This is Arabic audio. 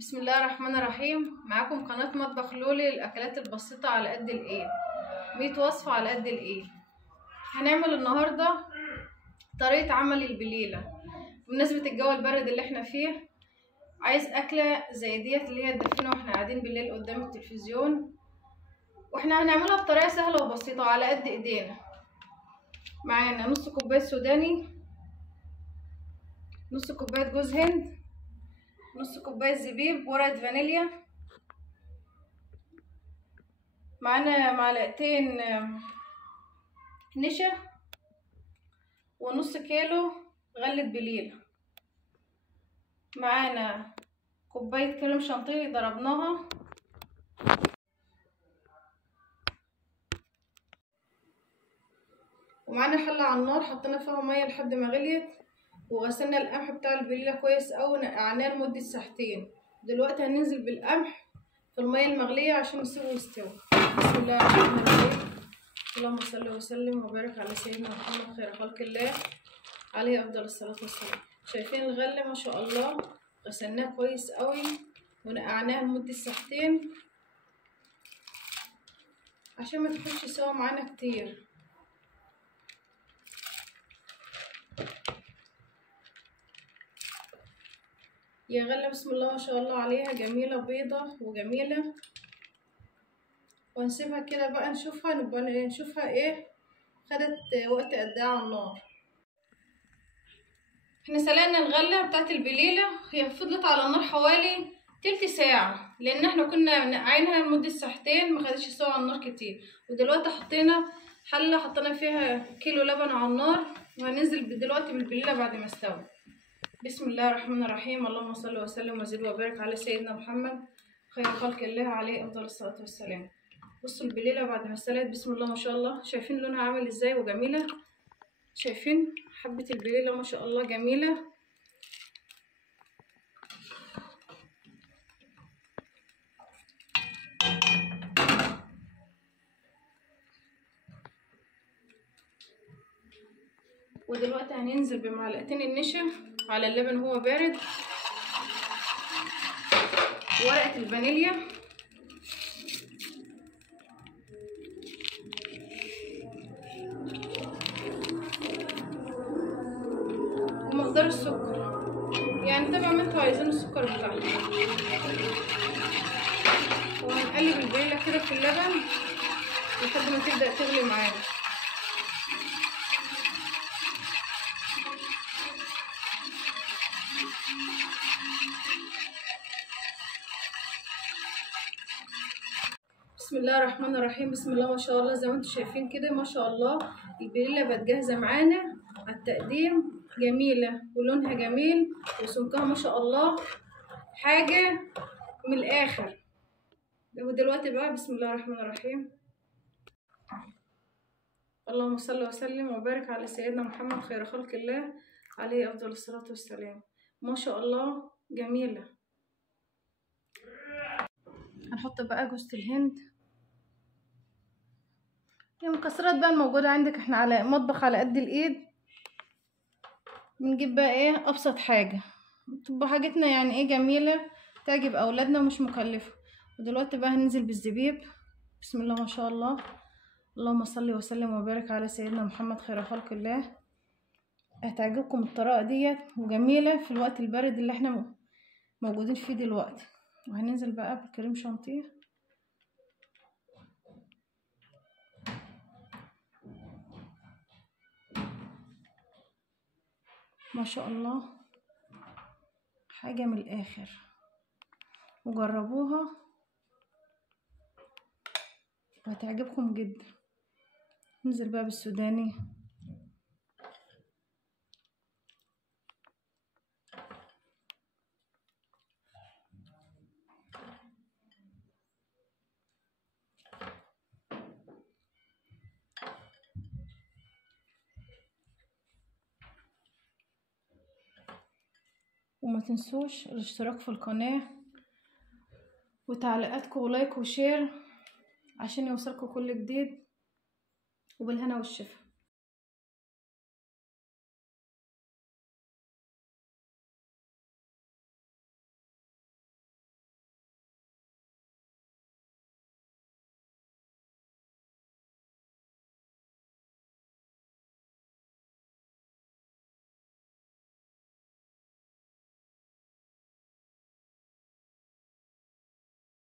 بسم الله الرحمن الرحيم. معاكم قناة مطبخ لولي للأكلات البسيطة على قد الإيد. 100 وصفة على قد الإيد. هنعمل النهاردة طريقة عمل البليلة بمناسبة الجو البرد اللي احنا فيه. عايز أكلة زي ديت اللي هي تدفينا واحنا قاعدين بالليل قدام التلفزيون، واحنا هنعملها بطريقة سهلة وبسيطة على قد ايدينا. معانا نص كوباية سوداني، نص كوباية جوز هند، نص كوباية زبيب، ورقة فانيليا، معانا معلقتين نشا، ونص كيلو غلة بليلة، معانا كوباية كريم شانتيه ضربناها، ومعانا حلة على النار حطينا فيها مية لحد ما غليت، وغسلنا القمح بتاع البليلة كويس اوي ونقعناه لمدة ساعتين. دلوقتي هننزل بالقمح في المية المغلية عشان نسيبه يستوي. بسم الله الرحمن الرحيم. اللهم صل وسلم وبارك على سيدنا محمد خير خلق الله عليه افضل الصلاة والسلام. شايفين الغلة ما شاء الله، غسلناه كويس اوي ونقعناه لمدة ساعتين عشان ما تاخدش سوا معانا كتير. يا غلة بسم الله ما شاء الله عليها، جميلة بيضة وجميلة. ونسيبها كده بقى نشوفها، نبقى نشوفها ايه خدت وقت قد ايه على النار. احنا سلقنا الغلة بتاعت البليلة، هي فضلت على النار حوالي تلت ساعة لان احنا كنا منقعينها لمدة ساعتين، ما خدتش سوا على النار كتير. ودلوقتي حطينا حلة حطينا فيها كيلو لبن على النار، وهننزل دلوقتي بالبليلة بعد ما استوى. بسم الله الرحمن الرحيم. اللهم صل وسلم وزد وبارك على سيدنا محمد خير خلق الله عليه افضل الصلاة والسلام. بصوا البليلة بعد ما استوت بسم الله ما شاء الله، شايفين لونها عامل ازاي وجميلة؟ شايفين حبة البليلة ما شاء الله جميلة. ودلوقتي هننزل بمعلقتين النشا على اللبن وهو بارد، ورقة الفانيليا، ومقدار السكر، يعني طبعا ما انتوا عايزين السكر بتاعكم. وهنقلب البليلة كده في اللبن لحد ما تبدأ تغلي معانا. بسم الله الرحمن الرحيم. بسم الله ما شاء الله، زي ما انتم شايفين كده ما شاء الله البليلة بقت جاهزة معانا على التقديم، جميلة ولونها جميل وسمكها ما شاء الله حاجة من الآخر. ودلوقتي بقى بسم الله الرحمن الرحيم. اللهم صل وسلم وبارك على سيدنا محمد خير خلق الله عليه افضل الصلاة والسلام. ما شاء الله جميلة. هنحط بقى جوز الهند، المكسرات بقى الموجودة عندك، احنا على مطبخ على قد الايد، بنجيب بقى ايه ابسط حاجة تبقى حاجتنا يعني ايه جميلة تعجب اولادنا ومش مكلفة. ودلوقتي بقى هننزل بالزبيب. بسم الله ما شاء الله. اللهم صل وسلم وبارك على سيدنا محمد خير خلق الله. هتعجبكم الطريقة ديت وجميلة في الوقت البارد اللي احنا موجودين فيه دلوقتي. وهننزل بقى بالكريم شانتيه، ما شاء الله حاجة من الآخر، وجربوها وهتعجبكم جدا. ننزل بقى بالسوداني، وما تنسوش الاشتراك في القناة وتعليقاتكم ولايك وشير عشان يوصلكم كل جديد. وبالهنا والشفا.